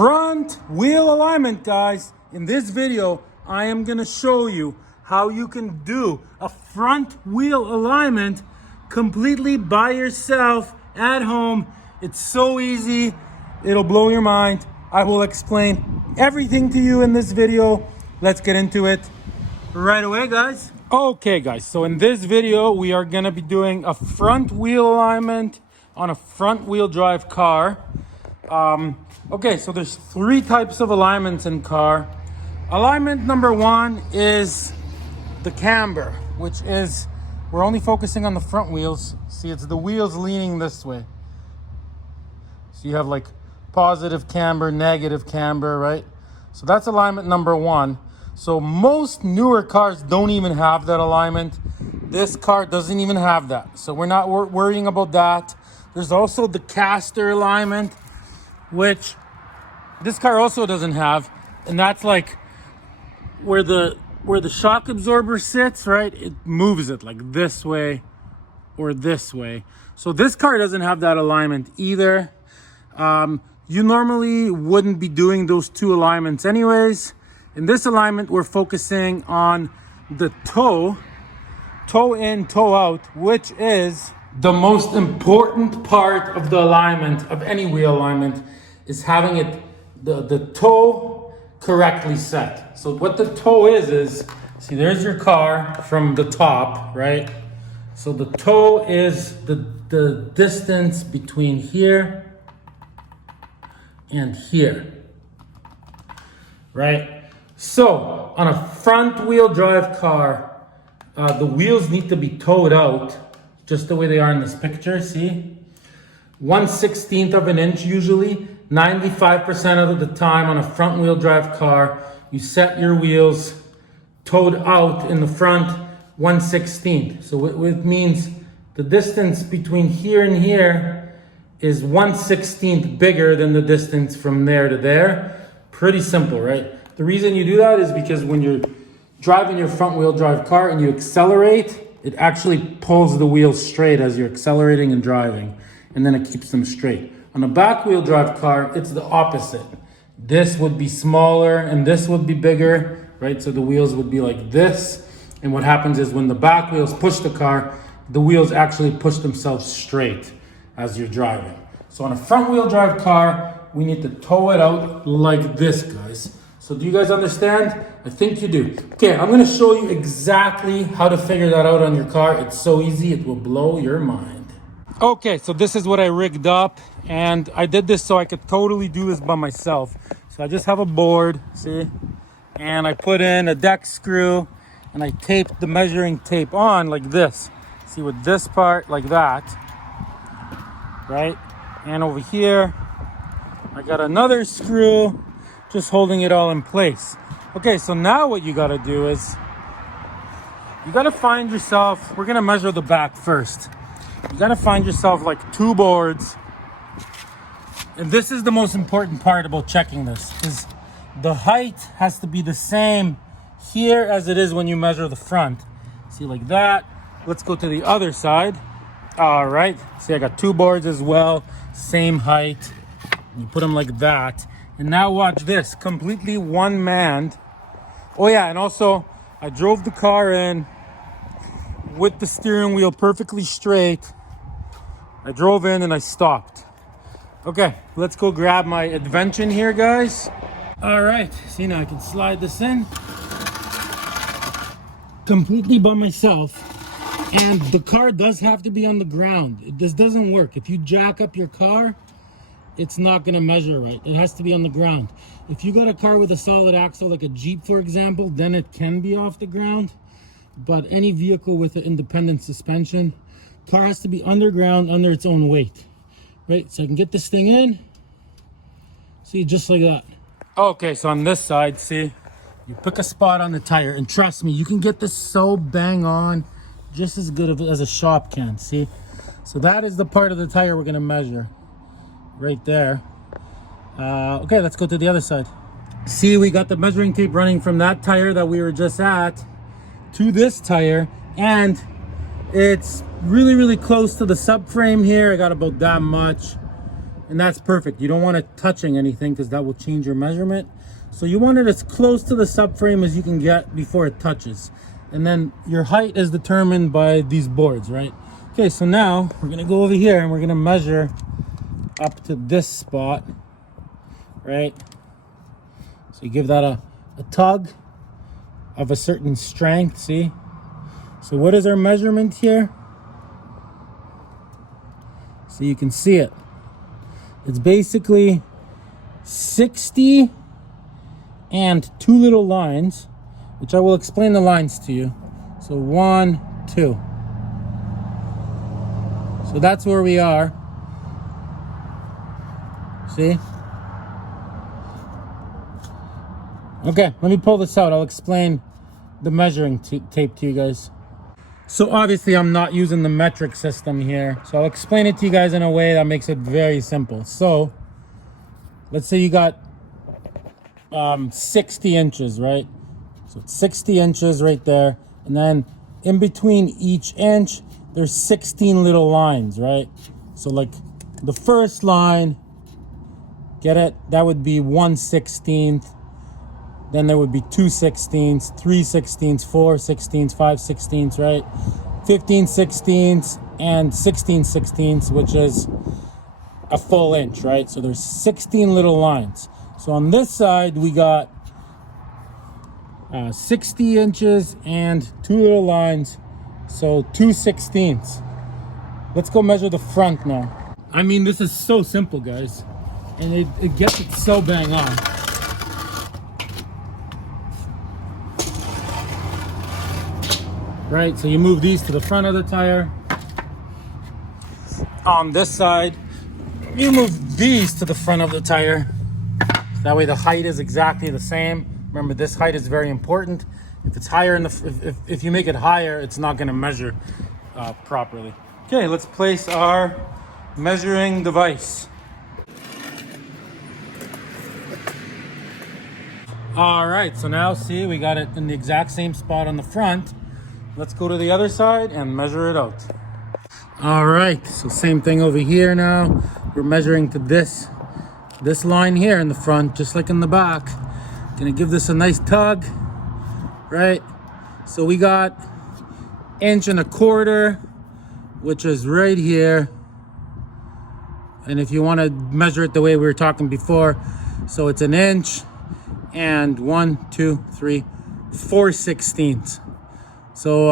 Front wheel alignment, guys. In this video, I am gonna show you how you can do a front wheel alignment completely by yourself at home. It's so easy, it'll blow your mind. I will explain everything to you in this video. Let's get into it right away, guys. Okay, guys, so in this video, we are gonna be doing a front wheel alignment on a front wheel drive car. Okay, so there's three types of alignments in car. Alignment number one is the camber, which is, we're only focusing on the front wheels. See, it's the wheels leaning this way. So you have like positive camber, negative camber, right? So that's alignment number one. So most newer cars don't even have that alignment. This car doesn't even have that. So we're not worrying about that. There's also the caster alignment, which this car also doesn't have, and that's like where the shock absorber sits, right? It moves it like this way or this way. So this car doesn't have that alignment either. You normally wouldn't be doing those two alignments anyways. In this alignment, we're focusing on the toe in, toe out, which is the most important part of the alignment of any wheel alignment, is having it the toe correctly set. So what the toe is see, there's your car from the top, right? So the toe is the distance between here and here, right? So on a front wheel drive car, the wheels need to be towed out just the way they are in this picture, see? 1/16 of an inch usually. 95% of the time on a front wheel drive car, you set your wheels towed out in the front 1/16. So it means the distance between here and here is 1/16 bigger than the distance from there to there. Pretty simple, right? The reason you do that is because when you're driving your front wheel drive car and you accelerate, it actually pulls the wheels straight as you're accelerating and driving, and then it keeps them straight. On a back wheel drive car, it's the opposite. This would be smaller and this would be bigger, right? So the wheels would be like this. And what happens is when the back wheels push the car, the wheels actually push themselves straight as you're driving. So on a front wheel drive car, we need to tow it out like this, guys. So do you guys understand? I think you do. Okay, I'm gonna show you exactly how to figure that out on your car. It's so easy, it will blow your mind. Okay, so this is what I rigged up, and I did this so I could totally do this by myself. So I just have a board, see? And I put in a deck screw, and I taped the measuring tape on like this. See, with this part like that, right? And over here, I got another screw, just holding it all in place. Okay, so now what you gotta do is, you gotta find yourself, we're gonna measure the back first. You gotta find yourself like two boards. And this is the most important part about checking this, is the height has to be the same here as it is when you measure the front. See, like that. Let's go to the other side. All right, see, I got two boards as well, same height. You put them like that. And now watch this, completely one-manned. Oh yeah, and also I drove the car in with the steering wheel perfectly straight. I drove in and I stopped. Okay, let's go grab my Advention here, guys. All right, see, now I can slide this in completely by myself. And the car does have to be on the ground. This doesn't work. If you jack up your car, it's not gonna measure right. It has to be on the ground. If you got a car with a solid axle, like a Jeep, for example, then it can be off the ground. But any vehicle with an independent suspension, car has to be underground under its own weight, right? So I can get this thing in, see, just like that. Okay, so on this side, see, you pick a spot on the tire, and trust me, you can get this so bang on, just as good as a shop can, see? So that is the part of the tire we're gonna measure, right there. Okay, let's go to the other side. See, we got the measuring tape running from that tire that we were just at to this tire, and it's really close to the subframe here. I got about that much, and that's perfect. You don't want it touching anything because that will change your measurement. So you want it as close to the subframe as you can get before it touches. And then your height is determined by these boards, right? Okay, so now we're gonna go over here and we're gonna measure up to this spot, right? So you give that a tug of a certain strength, see? So what is our measurement here? So you can see it. It's basically 60 and two little lines, which I will explain the lines to you. So 1, 2. So that's where we are. See? Okay, let me pull this out. I'll explain the measuring tape to you guys. So obviously I'm not using the metric system here. So I'll explain it to you guys in a way that makes it very simple. So let's say you got 60 inches, right? So it's 60 inches right there. And then in between each inch, there's 16 little lines, right? So like the first line, get it? That would be 1/16. Then there would be 2/16, 3/16, 4/16, 5/16, right? 15/16 and 16/16, which is a full inch, right? So there's 16 little lines. So on this side, we got 60 inches and two little lines. So 2/16. Let's go measure the front now. I mean, this is so simple, guys. And it gets it so bang on. Right, so you move these to the front of the tire. On this side, you move these to the front of the tire. That way the height is exactly the same. Remember, this height is very important. If it's higher in the, if you make it higher, it's not gonna measure properly. Okay, let's place our measuring device. All right, so now see, we got it in the exact same spot on the front. Let's go to the other side and measure it out. All right, so same thing over here now. We're measuring to this line here in the front, just like in the back. Gonna give this a nice tug, right? So we got 1.25 inches, which is right here. And if you wanna measure it the way we were talking before, so it's 1 inch and 1, 2, 3, 4/16. So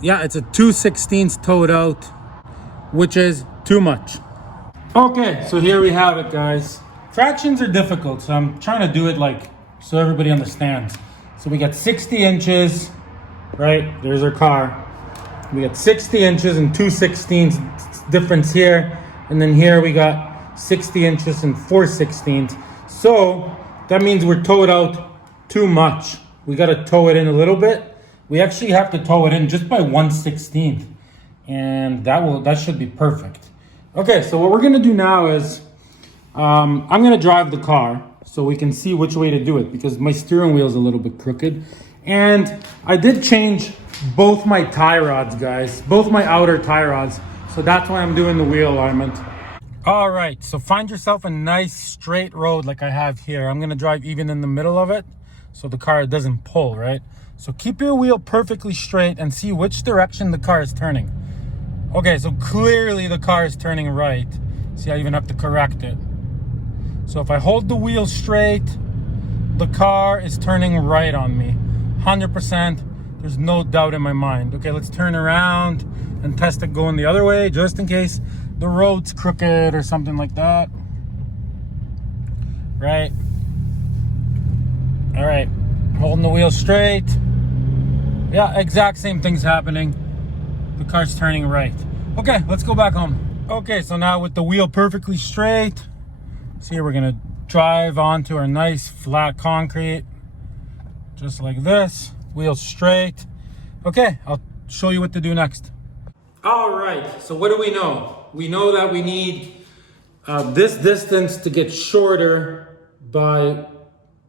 yeah, it's a 2/16 towed out, which is too much. Okay, so here we have it, guys. Fractions are difficult, so I'm trying to do it like so everybody understands. So we got 60 inches, right? There's our car. We got 60 inches and 2/16 difference here, and then here we got 60 inches and 4/16. So that means we're towed out too much. We got to tow it in a little bit. We actually have to tow it in just by 1/16, and that should be perfect. Okay, so what we're gonna do now is I'm gonna drive the car so we can see which way to do it, because my steering wheel is a little bit crooked, and I did change both my tie rods, guys, both my outer tie rods. So that's why I'm doing the wheel alignment. All right, so find yourself a nice straight road like I have here. I'm gonna drive even in the middle of it, so the car doesn't pull, right? So keep your wheel perfectly straight and see which direction the car is turning. Okay, so clearly the car is turning right. See, I even have to correct it. So if I hold the wheel straight, the car is turning right on me. 100%, there's no doubt in my mind. Okay, let's turn around and test it going the other way, just in case the road's crooked or something like that. Right? All right, holding the wheel straight. Yeah, exact same thing's happening. The car's turning right. Okay, let's go back home. Okay, so now with the wheel perfectly straight, see, we're gonna drive onto our nice flat concrete, just like this, wheel straight. Okay, I'll show you what to do next. All right, so what do we know? We know that we need this distance to get shorter by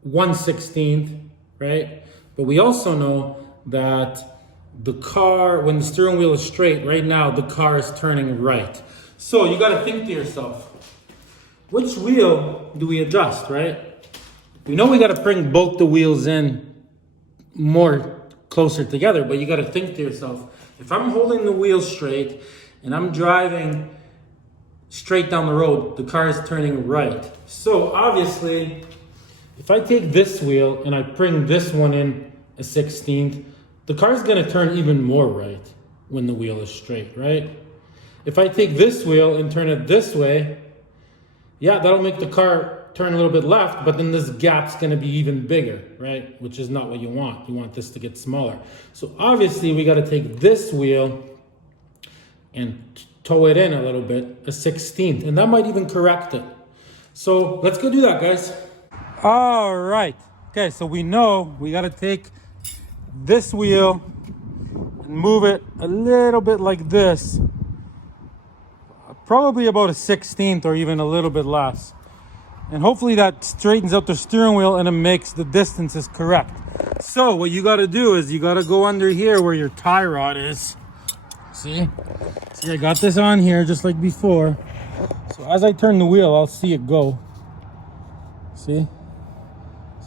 1/16, right? But we also know that the car, when the steering wheel is straight, right now the car is turning right. So you gotta think to yourself, which wheel do we adjust, right? We know we gotta bring both the wheels in more closer together, but you gotta think to yourself, if I'm holding the wheels straight and I'm driving straight down the road, the car is turning right. So obviously, if I take this wheel and I bring this one in a 16th, the car is gonna turn even more right when the wheel is straight, right? If I take this wheel and turn it this way, yeah, that'll make the car turn a little bit left, but then this gap's gonna be even bigger, right? Which is not what you want. You want this to get smaller. So obviously we gotta take this wheel and toe it in a little bit, a 16th, and that might even correct it. So let's go do that, guys. All right, okay, so we know we gotta take this wheel and move it a little bit like this, probably about a 16th or even a little bit less. And hopefully that straightens out the steering wheel and it makes the distances correct. So what you gotta do is you gotta go under here where your tie rod is. See, I got this on here just like before. So as I turn the wheel, I'll see it go. See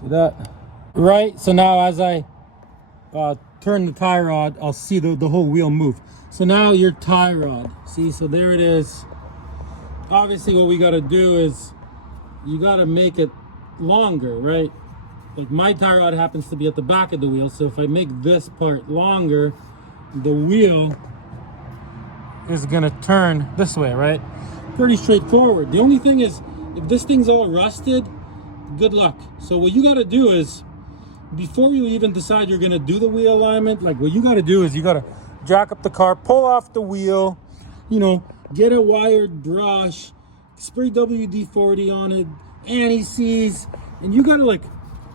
that? Right, so now as I turn the tie rod, I'll see the whole wheel move. So now your tie rod, see, so there it is. Obviously what we gotta do is you gotta make it longer, right? Like my tie rod happens to be at the back of the wheel, so if I make this part longer, the wheel is gonna turn this way, right? Pretty straightforward. The only thing is, if this thing's all rusted, good luck. So what you gotta do is, before you even decide you're gonna do the wheel alignment, like what you gotta do is you gotta jack up the car, pull off the wheel, you know, get a wired brush, spray WD-40 on it, anti-seize, and you gotta like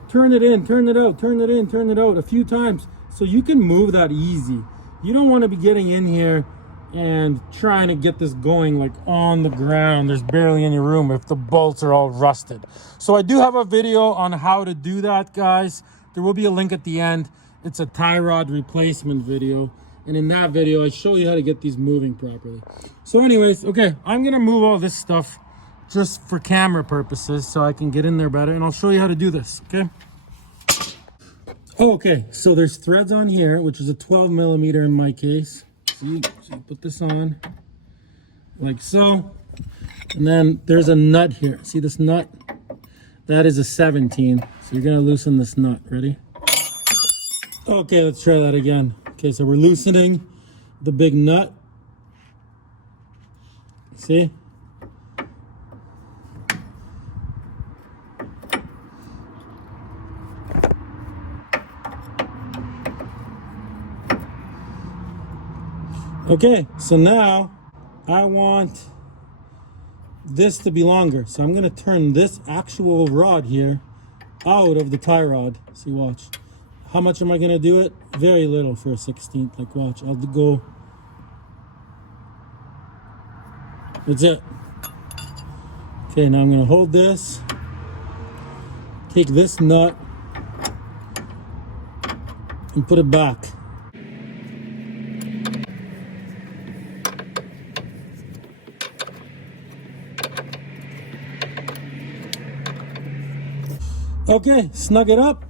turn it in, turn it out, turn it in, turn it out a few times so you can move that easy. You don't wanna be getting in here and trying to get this going like on the ground. There's barely any room if the bolts are all rusted. So I do have a video on how to do that, guys. There will be a link at the end. It's a tie rod replacement video. And in that video, I show you how to get these moving properly. So anyways, okay, I'm gonna move all this stuff just for camera purposes so I can get in there better, and I'll show you how to do this, okay? Okay, so there's threads on here, which is a 12 millimeter in my case. See, so you put this on like so, and then there's a nut here. See this nut? That is a 17. So you're gonna loosen this nut. Ready? Okay, let's try that again. Okay, so we're loosening the big nut. See? Okay, so now I want this to be longer. So I'm gonna turn this actual rod here out of the tie rod. See, watch. How much am I gonna do it? Very little for a 16th. Like, watch, I'll go. That's it. Okay, now I'm gonna hold this, take this nut, and put it back. Okay, snug it up.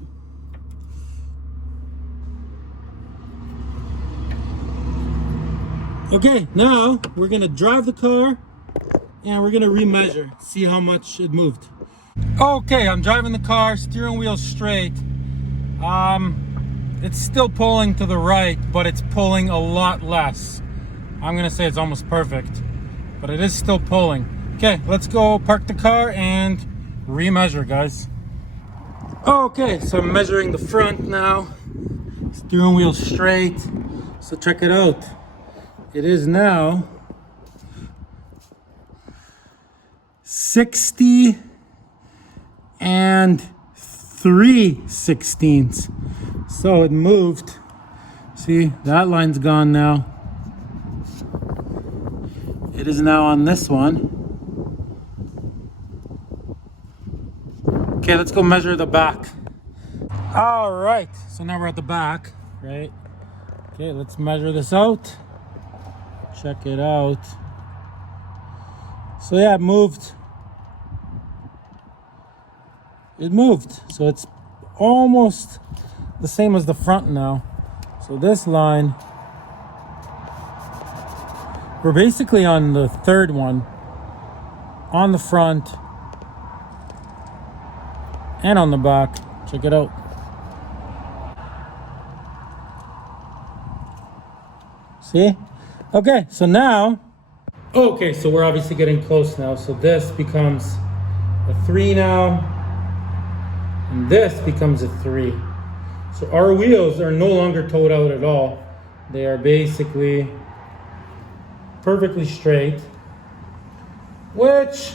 Okay, now we're gonna drive the car and we're gonna remeasure, see how much it moved. Okay, I'm driving the car, steering wheel straight. It's still pulling to the right, but it's pulling a lot less. I'm gonna say it's almost perfect, but it is still pulling. Okay, let's go park the car and remeasure, guys. Okay, so I'm measuring the front now. Steering wheel straight. So check it out. It is now 60 and 3/16. So it moved. See, that line's gone now. It is now on this one. Okay, let's go measure the back. All right, so now we're at the back, right? Okay, let's measure this out. Check it out. So yeah, it moved. It moved. So it's almost the same as the front now. So this line, we're basically on the third one, on the front and on the back. Check it out. See? Okay, so now, okay, so we're obviously getting close now. So this becomes a 3 now, and this becomes a 3. So our wheels are no longer towed out at all. They are basically perfectly straight, which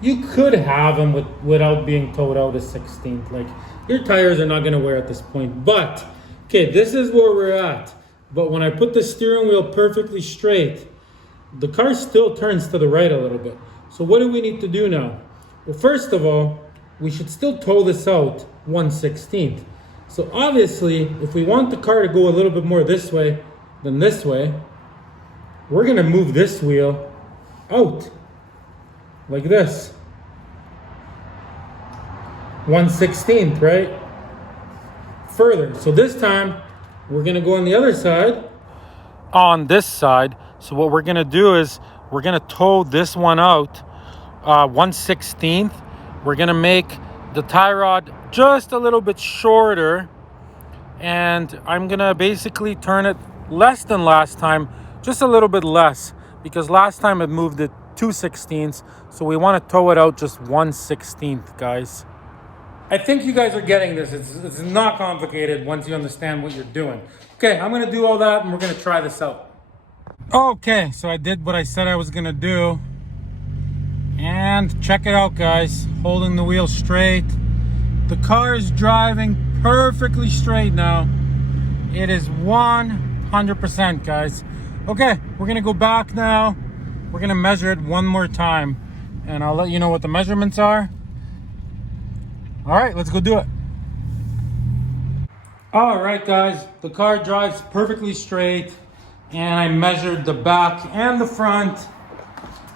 you could have them without being towed out a 16th. Like, your tires are not gonna wear at this point. But, okay, this is where we're at. But when I put the steering wheel perfectly straight, the car still turns to the right a little bit. So what do we need to do now? Well, first of all, we should still tow this out 1/16. So obviously, if we want the car to go a little bit more this way than this way, we're gonna move this wheel out like this. 1/16, right? Further. So this time, we're gonna go on the other side. On this side. So what we're gonna do is we're gonna tow this one out 1/16. We're gonna make the tie rod just a little bit shorter, and I'm gonna basically turn it less than last time, just a little bit less, because last time it moved it 2/16. So we want to tow it out just 1/16, guys. I think you guys are getting this. It's not complicated once you understand what you're doing. Okay, I'm gonna do all that and we're gonna try this out. Okay, so I did what I said I was gonna do. And check it out, guys. Holding the wheel straight. The car is driving perfectly straight now. It is 100%, guys. Okay, we're gonna go back now. We're gonna measure it one more time, and I'll let you know what the measurements are. All right, let's go do it. All right, guys, the car drives perfectly straight, and I measured the back and the front.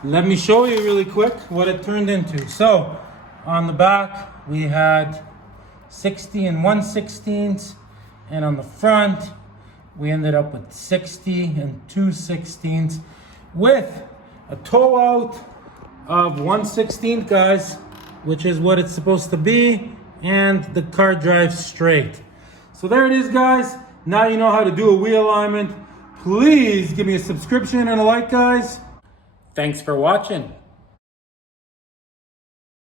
Let me show you really quick what it turned into. So on the back, we had 60 and 1/16, and on the front, we ended up with 60 and 2/16 with a tow out of 1/16, guys, which is what it's supposed to be, and the car drives straight. So there it is, guys. Now you know how to do a wheel alignment. Please give me a subscription and a like, guys. Thanks for watching.